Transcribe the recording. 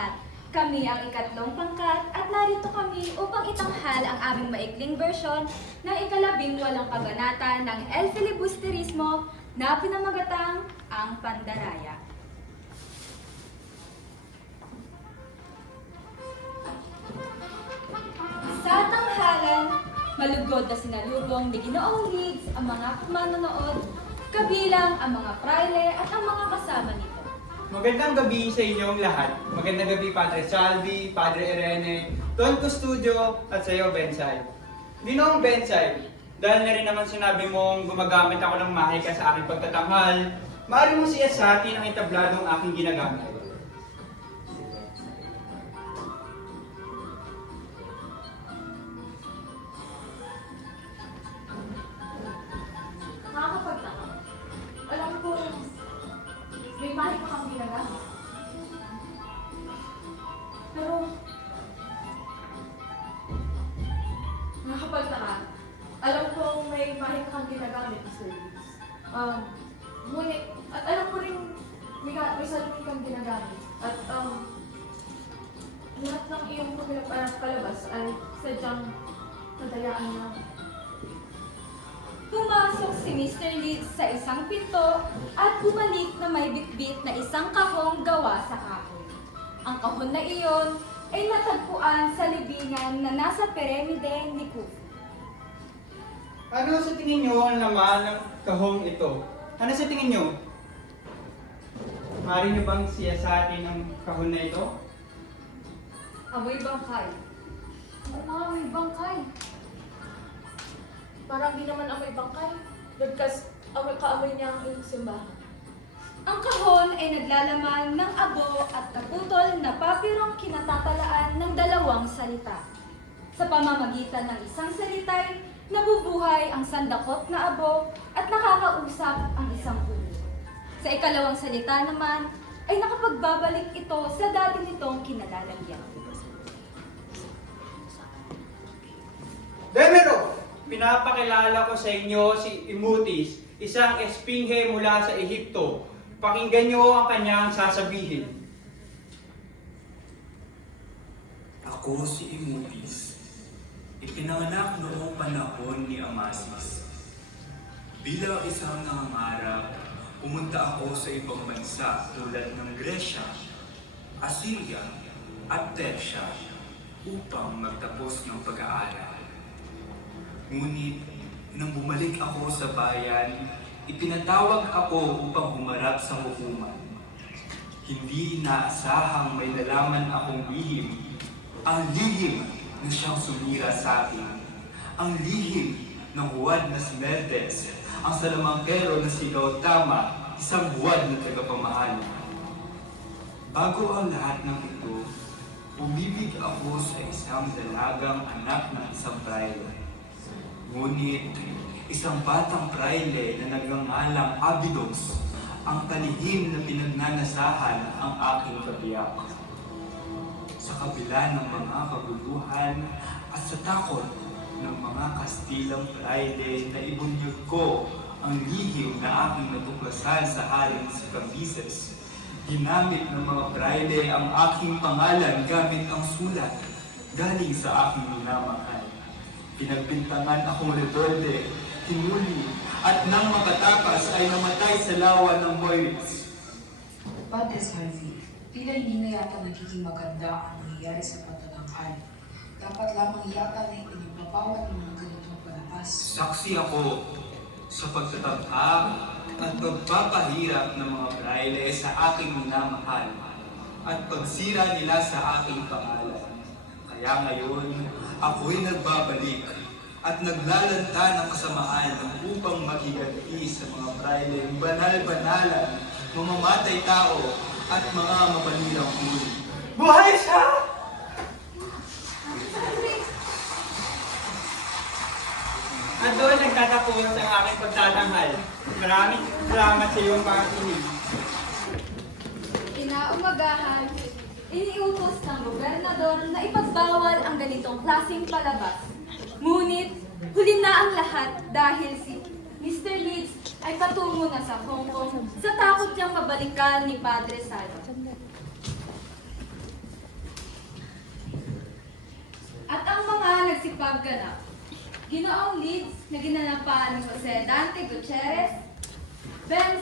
lahat. Kami ang ikatlong pangkat at narito kami upang itanghal ang aming maikling versyon ng ikalabing walang kabanata ng El Filibusterismo na pinamagatang ang Pandaraya. Sa tanghalan, malugod na sinalubong ni Ginoong Leeds ang mga manonood, kabilang ang mga praile at ang mga kasama nito. Magandang gabi sa inyong lahat. Magandang gabi Padre Salvi, Padre Irene, Don Custodio, at sa iyo, Bensay. Ginoong Bensay, dahil na rin naman sinabi mong gumagamit ako ng mahika sa aking pagtatanghal, maaari mo siya sa atin ang entabladong aking ginagamit. Mr. Leeds. Um, ngunit, at alam ko rin may, may salamin kang ginagamit. At, um, lahat ng iyong paglalabas palabas ay sadyang nadayaan lang. Pumasok si Mr. Leeds sa isang pinto at bumalik na may bitbit na isang kahong gawa sa kahoy. Ang kahon na iyon ay natagpuan sa libingan na nasa piramide ni Khufu. Ano sa tingin nyo ang laman ng kahong ito? Ano sa tingin nyo? Maaari nyo bang siya sa atin ang kahon na ito? Amoy bangkay. Nga, amoy bangkay. Parang di naman amoy bangkay. Nagkas, amoy, kaamoy niya ang simbahan. Ang kahon ay naglalaman ng abo at kaputol na papirong kinatatalaan ng dalawang salita. Sa pamamagitan ng isang salita'y nabubuhay ang sandakot na abo at nakakausap ang isang ulo. Sa ikalawang salita naman ay nakapagbabalik ito sa dati nitong kinalalagyan. Demero! Pinapakilala ko sa inyo si Imutis, isang espinghe mula sa Ehipto. Pakinggan niyo ang kanyang sasabihin. Ako si Imutis. Ipinanganak noong panahon ni Amasis. Bilang isang nangangarap, pumunta ako sa ibang bansa tulad ng Gresya, Assyria, at Persia upang magtapos ng pag-aaral. Ngunit, nang bumalik ako sa bayan, ipinatawag ako upang humarap sa hukuman. Hindi inaasahang may nalaman akong lihim. Ang lihim na siyang sumira sa akin. Ang lihim ng huwad na si Mertes. Ang salamangkero na si Gautama, isang huwad na tagapamahala. Bago ang lahat ng ito, umibig ako sa isang dalagang anak ng isang praile. Ngunit, isang batang praile na nagngangalang Abydos ang kalihim na pinagnanasahan ang aking kabiyak. Sa kabila ng mga kaguluhan at sa takot ng mga Kastilang praile na ibunyag ko ang lihim na aking natuklasan sa haring si Cambises. Ginamit ng mga praile ang aking pangalan gamit ang sulat galing sa aking minamahal. Pinagbintangan akong rebelde, hinuli, at nang makatakas ay namatay sa lawa ng Moiris. Padre Salvi, tila hindi na yata nagiging maganda ang nangyayari sa pagtatanghal. Dapat lamang yata na ipinagbabawal ng mga ganitong palabas. Saksi ako sa pagtatangkap at pagpapahirap ng mga braille sa aking minamahal at pagsira nila sa aking pangalan. Kaya ngayon, ako'y nagbabalik at naglalanta ng kasamaan upang maghiganti sa mga braille banal-banalan, mamamatay tao at mga mapanirang huli. Buhay siya! At doon nagtatapos ang aking pagtatanghal. Maraming salamat sa iyong pakikinig. Inaumagahan, iniutos ng gobernador na ipagbawal ang ganitong klaseng palabas. Ngunit, huli na ang lahat dahil si Mr. Leeds ay patungo na sa Hong Kong sa takot niyang mabalikan ni Padre Sal. At ang mga nagsipagganap Ginoong Leeds na ginanapan ni Jose Dante Gutierrez, Ben